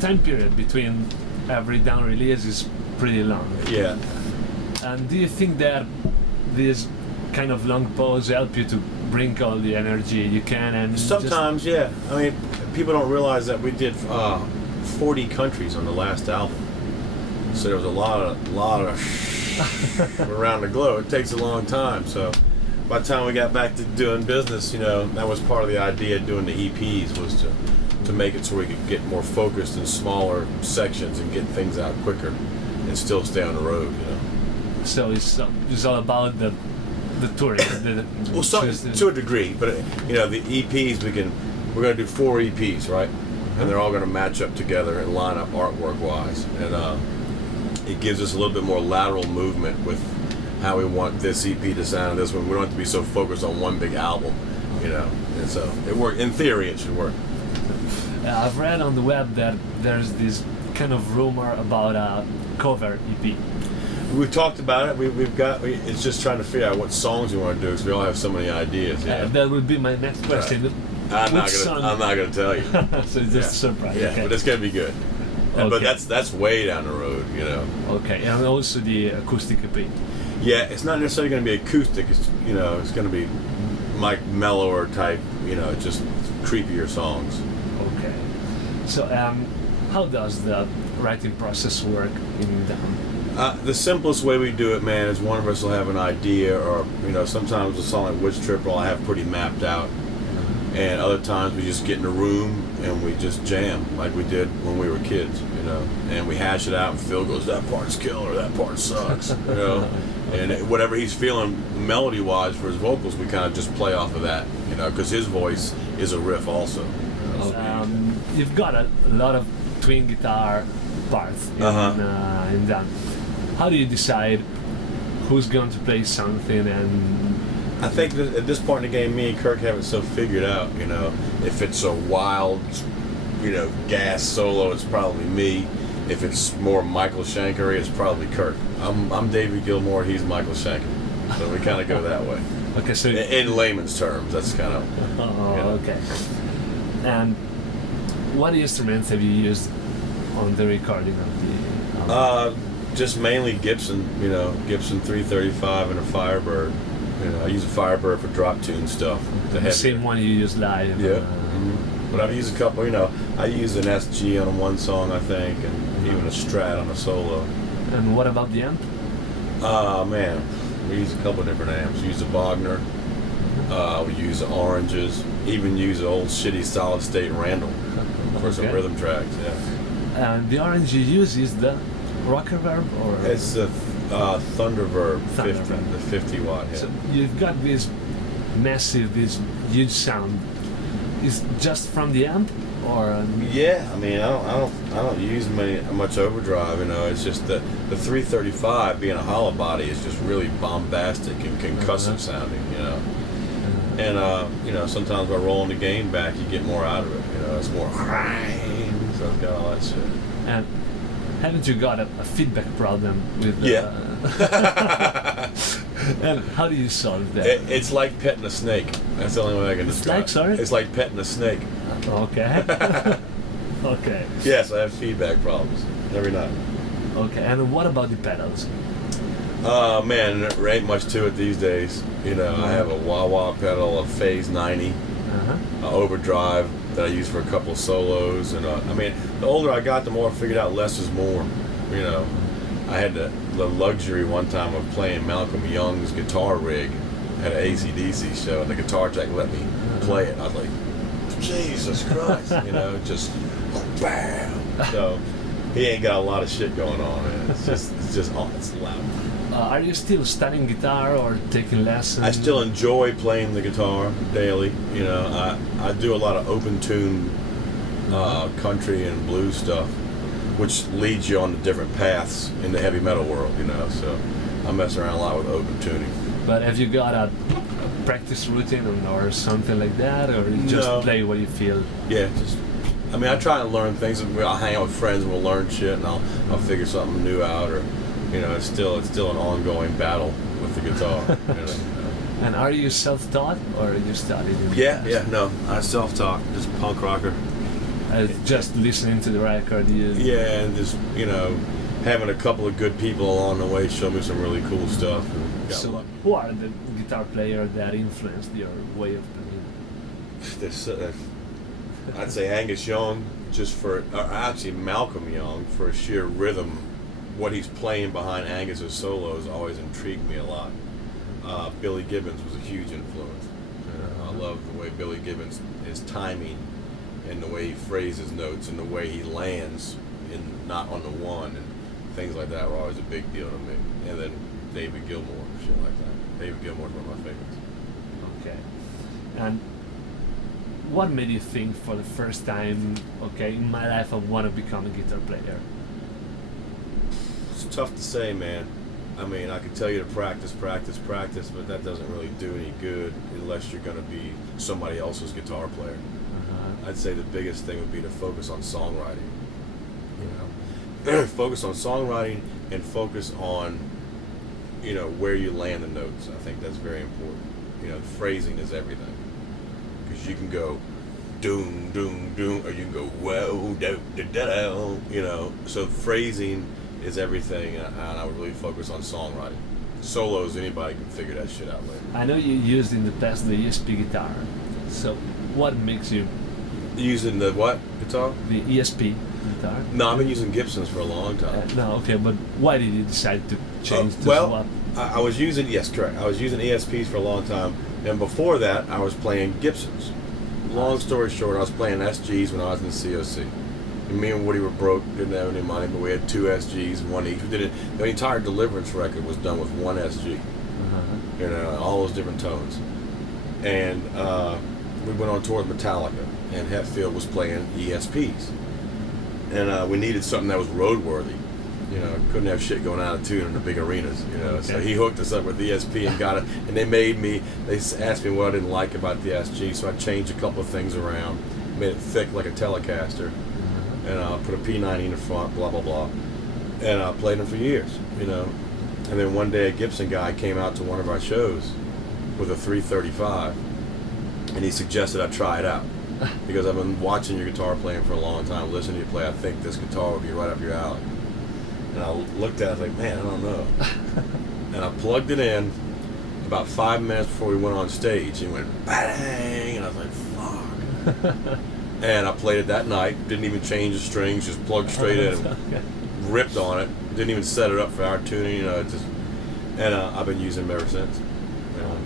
time period between every down release is pretty long. Yeah. And do you think that this kind of long pause help you to bring all the energy you can? And sometimes, yeah. I mean, people don't realize that we did 40 countries on the last album, so there was a lot of around the globe. It takes a long time, so by the time we got back to doing business, that was part of the idea of doing the EPs, was to make it so we could get more focused in smaller sections and get things out quicker and still stay on the road. So it's all about the touring. Well, to a degree, but the EPs we're going to do 4 EPs, right? And they're all going to match up together and line up artwork wise, and it gives us a little bit more lateral movement with how we want this EP to sound. This one, we don't have to be so focused on one big album, And so it worked. In theory, it should work. I've read on the web that there's this kind of rumor about a cover EP. We've talked about it. It's just trying to figure out what songs we want to do, because we all have so many ideas. Yeah. That would be my next question. Right. I'm not gonna tell you. So it's just a surprise. Yeah, okay. But it's gonna be good. Okay. But that's way down the road, Okay, and also the acoustic EP. Yeah, it's not necessarily going to be acoustic. It's it's going to be like mellower type, just creepier songs. Okay. So how does the writing process work in down? The simplest way we do it, man, is one of us will have an idea, or sometimes a song like Witch Trip I'll have pretty mapped out, and other times we just get in a room and we just jam like we did when we were kids, and we hash it out, and Phil goes, that part's killer, that part sucks, and whatever he's feeling melody wise for his vocals, we kind of just play off of that, because his voice is a riff also. You've got a lot of twin guitar parts in that. How do you decide who's going to play something? And I think that at this point in the game, me and Kirk have it so figured out, if it's a wild, gas solo, it's probably me. If it's more Michael Shankery, it's probably Kirk. I'm David Gilmour, he's Michael Shankery. So we kind of go that way. Okay, so in layman's terms, that's kind of. Okay. And what instruments have you used on the recording of the? Just mainly Gibson, Gibson 335 and a Firebird. I use a Firebird for drop tune stuff. The same one you use live. Yeah. But I've used a couple. I used an SG on one song, I think, and even a Strat on a solo. And what about the amp? Man, we use a couple different amps. We use a Bogner. We use the Oranges. Even use an old shitty solid state Randall for some rhythm tracks. Yeah. And the orange you use is the Rocker Verb, or it's the Thunderverb 50 watt. Yeah. So you've got this massive, this huge sound. Is just from the amp, or? Yeah, I mean, I don't use much overdrive. It's just the 335 being a hollow body is just really bombastic and concussive sounding. And sometimes by rolling the gain back, you get more out of it. It's more, so it's got all that shit. And haven't you got a feedback problem with? And how do you solve that? It's like petting a snake. That's the only way I can describe it. It's like petting a snake. Okay. Okay. Yes, I have feedback problems every night. Okay, and what about the pedals? Man, there ain't much to it these days. I have a wah-wah pedal, a Phase 90, an overdrive that I use for a couple of solos. And the older I got, the more I figured out less is more. I had the luxury one time of playing Malcolm Young's guitar rig at an AC/DC show, and the guitar tech let me play it. I was like, Jesus Christ, just bam. So he ain't got a lot of shit going on. It's loud. Are you still studying guitar or taking lessons? I still enjoy playing the guitar daily. I do a lot of open tune country and blues stuff, which leads you on to different paths in the heavy metal world, so I mess around a lot with open tuning. But have you got a practice routine or something like that, or you just play what you feel? Yeah, I try to learn things. I'll hang out with friends and we'll learn shit, and I'll figure something new out, or it's still an ongoing battle with the guitar. And are you self-taught or you studied? No, I self-taught, just punk rocker. Just listening to the record. Yeah, and just having a couple of good people along the way show me some really cool stuff. So, who are the guitar players that influenced your way of playing? I'd say Angus Young, actually Malcolm Young, for sheer rhythm. What he's playing behind Angus's solos always intrigued me a lot. Billy Gibbons was a huge influence. I love the way Billy Gibbons, his timing, and the way he phrases notes, and the way he lands, not on the one, and things like that were always a big deal to me. And then David Gilmour, shit like that. David Gilmour's one of my favorites. Okay. And what made you think for the first time, okay, in my life I want to become a guitar player? It's tough to say, man. I mean, I could tell you to practice, but that doesn't really do any good unless you're going to be somebody else's guitar player. I'd say the biggest thing would be to focus on songwriting. Focus on songwriting and focus on, where you land the notes. I think that's very important. Phrasing is everything. Because you can go doom, doom, doom, or you can go whoa, da, da, da, da, So phrasing is everything, and I would really focus on songwriting. Solos, anybody can figure that shit out later. I know you used in the past the ESP guitar. So what makes you... Using the what guitar? The ESP guitar. No, I've been using Gibsons for a long time. No, okay, but why did you decide to change to swap? I was using, yes, correct. I was using ESPs for a long time, and before that, I was playing Gibsons. Long story short, I was playing SGs when I was in the COC. And me and Woody were broke, didn't have any money, but we had 2 SGs, one each. We did it. The entire Deliverance record was done with 1 SG. All those different tones. And we went on tour with Metallica, and Hetfield was playing ESPs. And we needed something that was roadworthy. Couldn't have shit going out of tune in the big arenas. Okay. So he hooked us up with ESP and got it. And they asked me what I didn't like about the SG, so I changed a couple of things around, made it thick like a Telecaster, and put a P90 in the front, blah blah blah, and I played them for years. And then one day a Gibson guy came out to one of our shows with a 335, and he suggested I try it out. Because I've been watching your guitar playing for a long time, listening to you play, I think this guitar would be right up your alley. And I looked at it, I was like, man, I don't know. And I plugged it in about 5 minutes before we went on stage. And it went bang, and I was like, fuck. And I played it that night, didn't even change the strings, just plugged straight in and ripped on it. Didn't even set it up for our tuning, and I've been using them ever since.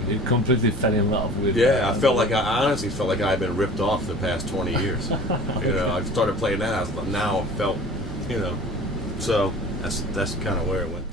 You completely fell in love with it. Yeah, I honestly felt like I had been ripped off the past 20 years. I started playing that, now I felt, so that's kind of where it went.